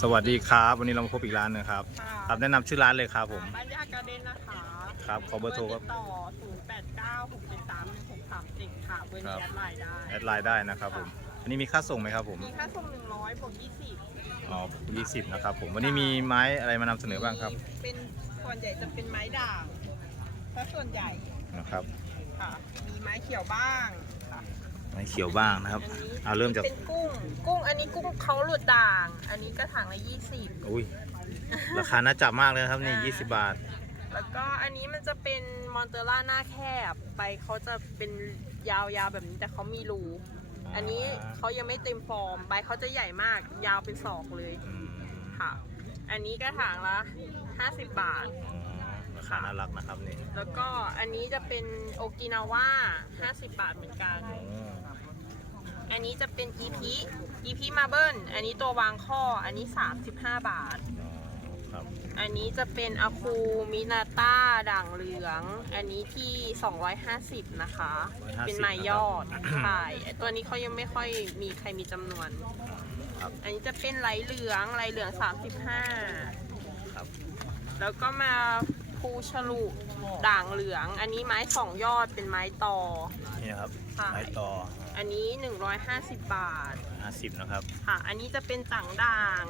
สวัสดีครับ วันนี้เรามาพบอีกร้านหนึงครับค่ะครับแนะนำชื่อร้านเลยครับผม บ้านยากาเด้นนะคะครับขอเบอร์โทรครับ ติดต่อ 0 8 9 6 7 3 1 6 3 7 ค่ะ เบอร์ครันี้บแอดไลน์ได้แอดไลน์ได้นะครับผมอันนี้มีค่าส่งไหมครับผมมีค่าส่ง 100บวก20อ๋อ20นะครับผมวันนี้มีไม้อะไรมานำเสนอบ้างครับเป็นส่วนใหญ่จะเป็นไม้ด่างถ้าส่วนใหญ่นะครับค่ะ มีไม้เขียวบ้างค่ะ ไม้เขียวบ้างนะครับอันนี้เอาเริ่มจาก เป็นกุ้ง กุ้งอันนี้กุ้งเขาหลุดด่าง อันนี้กระถางละ20อุ้ย ราคาน่าจับมากเลยนะครับนี่20บาท แล้วก็อันนี้มันจะเป็นมอนเตล่าหน้าแคบใบเขาจะเป็นยาวๆแบบนี้แต่เขามีรูอันนี้เขายังไม่เต็มฟอร์มใบเขาจะใหญ่มากยาวเป็นศอกเลยอืมค่ะ อันนี้กระถางละ50 บาท อ๋อ ราคาน่ารักนะครับนี่แล้วก็อันนี้จะเป็นโอกินาว่า50 บาทเหมือนกันโอ้อันนี้จะเป็นอีพีอีพีมาเบิลอันนี้ตัววางข้ออันนี้ 35 บาทอ๋อครับอันนี้จะเป็นอะคูมินาต้าด่างเหลือง อันนี้ที่ 250 นะคะ เป็นไม้ยอดใช่ไอ้ตัวนี้เขายังไม่ค่อยมีใครมีจำนวน ครับอันนี้จะเป็นไหลเหลืองไหลเหลือง 35 ครับ แล้วก็มา ภูฉลุด่างเหลือง อันนี้ไม้สองยอดเป็นไม้ตอ นี่นะครับค่ะ ไม้ต่ออันนี้ 150 บาท 50นะครับ ค่ะ อันนี้จะเป็นจังด่าง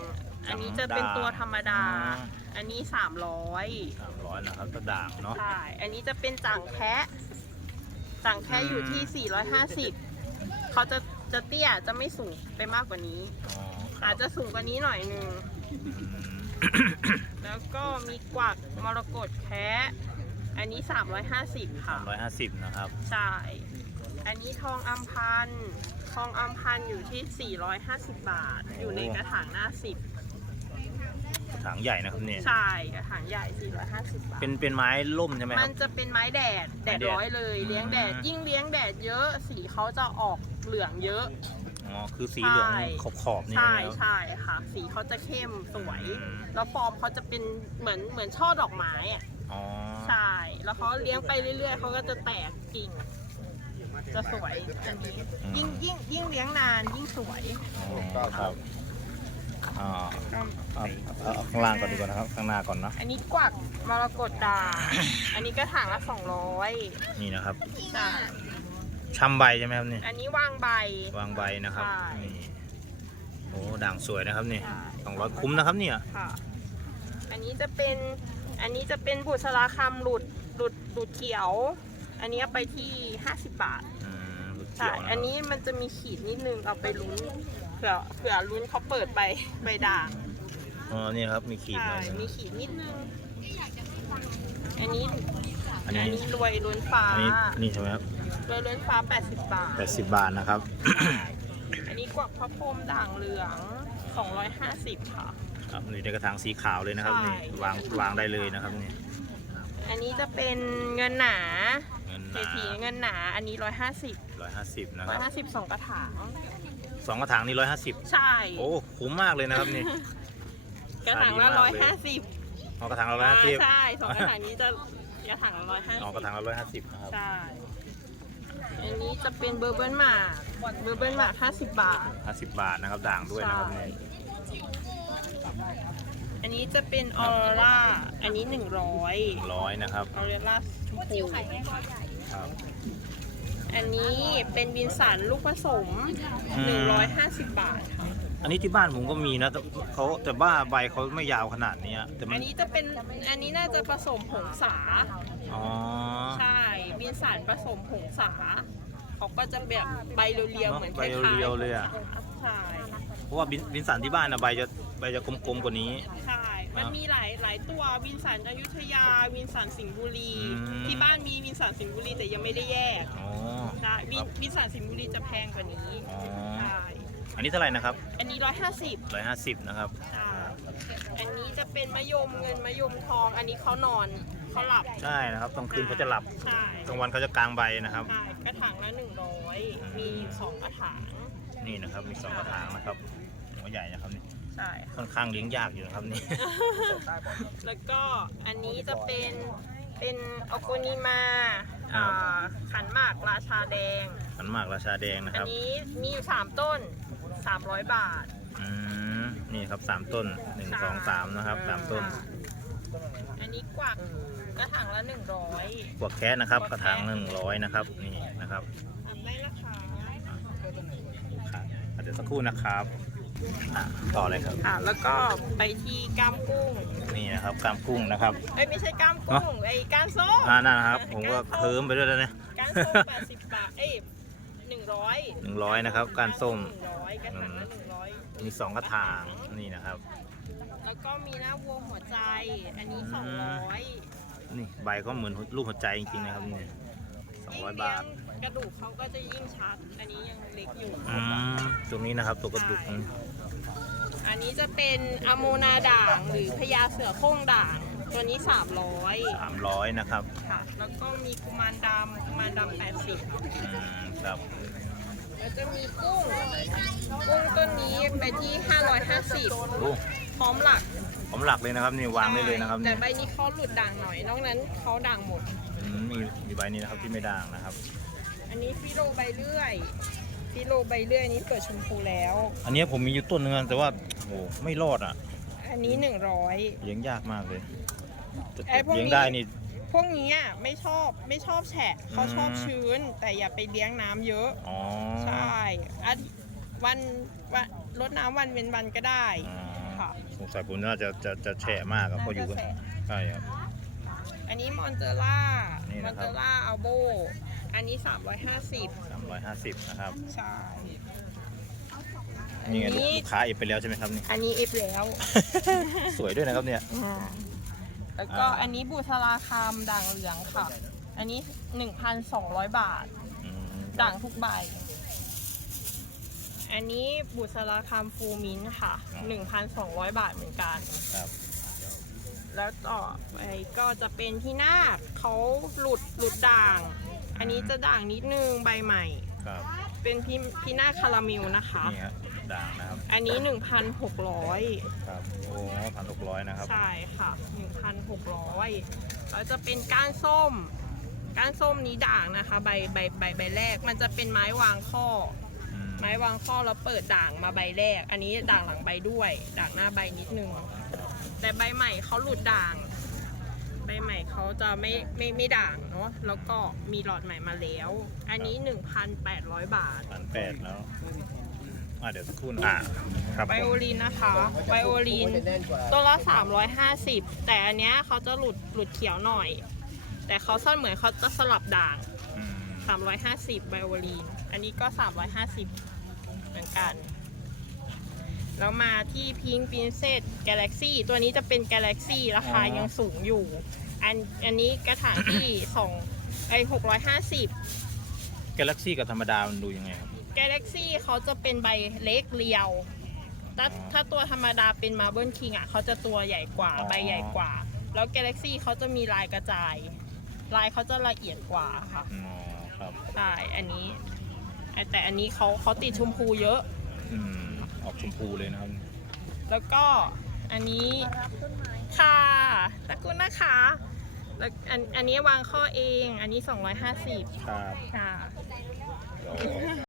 อันนี้จะเป็นตัวธรรมดา อ๋ออันนี้ 300 300นะครับก็ด่างเนาะ ใช่ อันนี้จะเป็นจังแคะจังแคะอยู่ที่ 450 เขาจะจะเตี้ยจะไม่สูงไปมากกว่านี้ อ๋อครัอาบจจะสูงกว่านี้หน่อยหนึง อืม แล้วก็มีกวักมรกตแคะ อันนี้ 350 ค่ะ 350 นะครับ ใช่ อันนี้ทองอัมพันธ์ทองอัมพันธ์อยู่ที่ 450 บาท อยู่ในกระถางหน้าถังใหญ่นะครับเนี่ย10ใช่กระถางใหญ่ 450 บาท เป็นเป็นไม้ล่มใช่ไหมคมัรันบจะเป็นไม้แดดแดดไม้แดดร้อยเลย เลี้ยงแดดอืมยิ่งเลี้ยงแดดเยอะ สีเขาจะออกเหลืองเยอะ อ๋อคือสีเหลืองใช่ ขอบขอบๆนี่ใช่ไหมครับใช่ค่ะ สีเขาจะเข้มสวยอืมแล้วฟอร์มเขาจะเป็นเหมือนเหมือนช่อดอกไม้อะอ๋อใช่แล้วเขาเลี้ยงไปเรื่อยๆเขาก็จะแตกกิ่งจะสวยอันนี้ยิ่งยิ่งยิ่งเลี้ยงนานยิ่งสวยอ๋อครับอ่าเอาเอาเอาข้างล่างก่อนดีกว่านะครับข้างหน้าก่อนเนอะอันนี้กวักมรกตด่างอันนี้กระถางละสองร้อยนี่นะครับ ใช่ ช้ำใบใช่ไหมครับนี่อันนี้วางใบ วางใบนะครับใช่ นี่โอ้ด่างสวยนะครับนี่ใช่สองร้อยคุ้มนะครับเนี่ยค่ะ อันนี้จะเป็น อันนี้จะเป็นบุษราคำหลุด หลุด หลุดเขียว อันนี้เอาไปที่ 50 บาท อืมลูกใช่เขียวนะคอัรันบนี้มันจะมีขีดนิดนึงเอาไปลุ้น เผื่อ เผื่อลุ้นเขาเปิดไปใบด่าง อ๋อนี่ครับมีขีดใช่หน่อยมีขีดนิดนึง อันนี้ อัอันนนี้นี้รวยล้นฟ้า อันนี้นี่ใช่ไหมครับ รวยล้นฟ้า 80 บาทแปดสิบบาทนะครับ อันนี้กวักพระพรหมด่างเหลือง 250 ค่ะ ครับนี่ในกระถางสีขาวเลยนะครับใช่นี่วางวางได้เลยนะครับนี่อันนี้จะเป็นเงินหนาเงินหเศรษนาฐีเงินหนา อันนี้ 150 ร้อยห้าสิบนะครับ150สองกระถาง สองกระถางนี่ร้อยห้าสิบใช่ โอ้คุ้มมากเลยนะครับนี่ กระถางละขายดีร้มาอกยเลยห้าสิบเอากระถางละร้อยห้าสิบใช่สองกระถางนี้จะกระถางละร้อยห้าสิเอาบกระถางละร้อยห้าสิบนะครับ ใช่ อันนี้จะเป็นเบอร์เบิร์นหมากเบอร์เบิร์นหมากห้าสิบบาทห้าสิบบาทนะครับด่างด้วยนะครับใช่นี่อันนี้จะเป็นออโรราอันนี้หนึ่งร้อยหนึ่งร้อยนะครับออโรราชมพูครับอันนี้เป็นวินสันลูกผสมอืมหนึ่งร้อยห้าสิบบาทค่ะ อันนี้ที่บ้านผมก็มีนะแต่เขาแต่ว่าใบเขาไม่ยาวขนาดนี้แต่มัอันนนี้จะเป็นอันนี้น่าจะผสมผงสา อ๋อใช่วินสันผสมผงสาเขาก็จะแบบใบเรียวๆเหมือนคใบล้ายๆเรียวๆเลยอะใช่เพราะว่าบินบินสันที่บ้านนะใบจะใบจะกลมๆกว่านี้ ใช่ มันมีหลายหลายตัววินสันอยุธยา วินสันสิงห์บุรี อืม ที่บ้านมีวินสันสิงห์บุรีแต่ยังไม่ได้แยกอ๋อ ใช่วิคนรับวินสันสิงห์บุรีจะแพงกว่านี้อ๋อ ใช่ อันนี้เท่าไหร่นะครับอันนี้ร้อยห้าสิบร้อยห้าสิบนะครับใช่อันนี้จะเป็นมะยมเงินมะยมทอง อันนี้เขานอนเขาหลับใช่นะครับตอนคืนเขาจะหลับใช่กลางวันเขาจะกลางใบนะครับใช่กระถางละหนึ่งร้อยมีอยู่สองกระถางนี่นะครับมีสองกระถางนะครับหัวใหญ่นะครับนี่ใช่ค่อนข้างเลี้ยงยากอยู่นะครับนี่แล้วก็อันนี้จะเป็นเป็นออโกนิมาครับอ่าขันหมากราชาแดงขันหมากราชาแดงนะอัคนรับนี้มีอยู่3ต้น 300 บาทอืมนี่ครับสามต้นหนึ่งสองสามนะครับสามต้นค่ะอันนี้กวักกระถางละหนึ่งร้อยบวกแค่นะครับกระถางหนึ่งร้อยนะครับนี่นะครับทำได้นะคะครับเดี๋ยวสักครู่นะครับอะต่อเลยครับค่ะแล้วก็ไปที่ก้ามกุ้งนี่นะครับกล้ามกุ้งนะครับ เอ้ยไม่ใช่ก้ามกุ้งไอ้ก้านส้มอ่านั่นนะครับ ผมก็เพิ่มไปด้วยแล้วนะก้านส้มแปดสิบบาทเอ้ยหนึ่ง ร้อยหนึ่งร้อยนะครับก้านส้ม หนึ่งร้อยกระถางละหนึ่งร้อยมีสองกระถางนี่นะครับ แล้วก็มีหน้าวัวหัวใจ อันนี้อืสองมร้อยนี่ใบก็เหมือนลูกหัวใจจริงๆนะครับนี่สองร้อยบาทกระดูกเขาก็จะยิ่งชัด อันนี้ยังเล็กอยู่ อืมตรงนี้นะครับตัวกระดูกมันอันนี้จะเป็นอโมนาด่างหรือพญาเสือโคร่งด่าง ตัวนี้ 300 สามร้อยนะครับค่ะ แล้วก็มีกุมารดำกุมารดำ80อืมครับ แล้วจะมีกุ้ง กุ้งต้นนี้ไปที่ 550โอ้พร้อมหลักผมหลักเลยนะครับนี่วางได้เลยนะครับแต่นี่ใบนี้เขาหลุดด่างหน่อย นอกนั้นเขาด่างหมด อืมมีมีใบนี้นะครับที่ไม่ด่างนะครับ อันนี้ฟิโลใบเลื่อย ฟิโลใบเลื่อยนี้เปิดชมพูแล้ว อันนี้ผมมีอยู่ต้นนึงอะแต่ว่าโอ้ไม่รอดอะอันนี้ 100 เลี้ยงยากมากเลยจะไอ้พวกนี้ เลี้ยงได้นี่ พวกนี้อะไม่ชอบไม่ชอบแฉะเขาชอบอืมชื้น แต่อย่าไปเลี้ยงน้ำเยอะ อ๋อใช่อาทิวันวันลดน้ำวันเว้นวันก็ได้อ๋อค่ะ สงสัยผมน่าจะจะจะแฉะมากอะเพราะอยู่กันน่าจะแฉะ ใช่ครับ อันนี้มอนเตอร่า นี่มนะอนครับเตอร่าอัลโบ อันนี้ 350 สามร้อยห้าสิบนะครับ ใช่อันนี่ไงนี้ ลูกค้าเอฟไปแล้วใช่ไหมครับนี่ อันนี้เอฟแล้ว สวยด้วยนะครับเนี่ย แล้วก็อ่า อันนี้บูชาราคามด่างเหลืองค่ะ อันนี้ 1,200 บาท อืมด่างทุกใบ อันนี้บุษราคามฟูมินท์ค่ะ 1,200 บาทเหมือนกัน ครับ แล้วต่อไปก็จะเป็นที่นาคเขาหลุดหลุดด่าง อันนี้จะด่างนิดนึงใบใหม่ ครับ เป็นพี่พี่นาคคาราเมลนะคะ นี่ฮะ ด่างนะครับ อันนี้ 1,600 ครับ โอ้พันหกร้อยนะครับ ใช่ค่ะ 1,600แล้วจะเป็นก้านส้ม ก้านส้มนี้ด่างนะคะ ใบใบใบใบแรก มันจะเป็นไม้วางข้อ อืมไม้วางข้อแล้วเปิดด่างมาใบแรก อันนี้ด่างหลังใบด้วย ด่างหน้าใบนิดนึง แต่ใบใหม่เขาหลุดด่าง ใบใหม่เขาจะไม่ไม่ไม่ด่างเนาะ แล้วก็มีหลอดใหม่มาแล้ว อันนี้ 1,800 บาท พันแปดแล้ว อะเดี๋ยวสักครู่นะอะครับไบผโอมลินนะคะ ไบโอลินตัวละ 350 แต่อันเนี้ยเขาจะหลุดหลุดเขียวหน่อย แต่เขาสั้นเหมือนเขาจะสลับด่าง อืม350 ไบโอลีน อันนี้ก็ 350 เหมือนกัน แล้วมาที่พิง k ินเซ t กาแล็กซี่ตัวนี้จะเป็นกาแล็กซี่ราคายังสูงอยู่ อันอันนี้กระถางที่2ไอ650 กาแล็กซี่กับธรรมดามันดูยังไงครับกาแล็กซี่เขาจะเป็นใบเล็กเรียวถ้าอ๋อถ้าตัวธรรมดาเป็นมา r บิ e คิงอะเขาจะตัวใหญ่กว่าอ๋อใบใหญ่กว่า แล้วกาแล็กซี่เขาจะมีลายกระจาย ลายเขาจะละเอียดกว่าค่ะอ๋อครับใช่อันนี้ แต่อันนี้เขาเขาติดชมพูเยอะ อืมออกชมพูเลยนะครับ แล้วก็อันนี้ค่ะตะกุนนะคะ แล้วอันอันนี้วางข้อเอง อันนี้ 250ครับ ค่ะ เดี๋ยว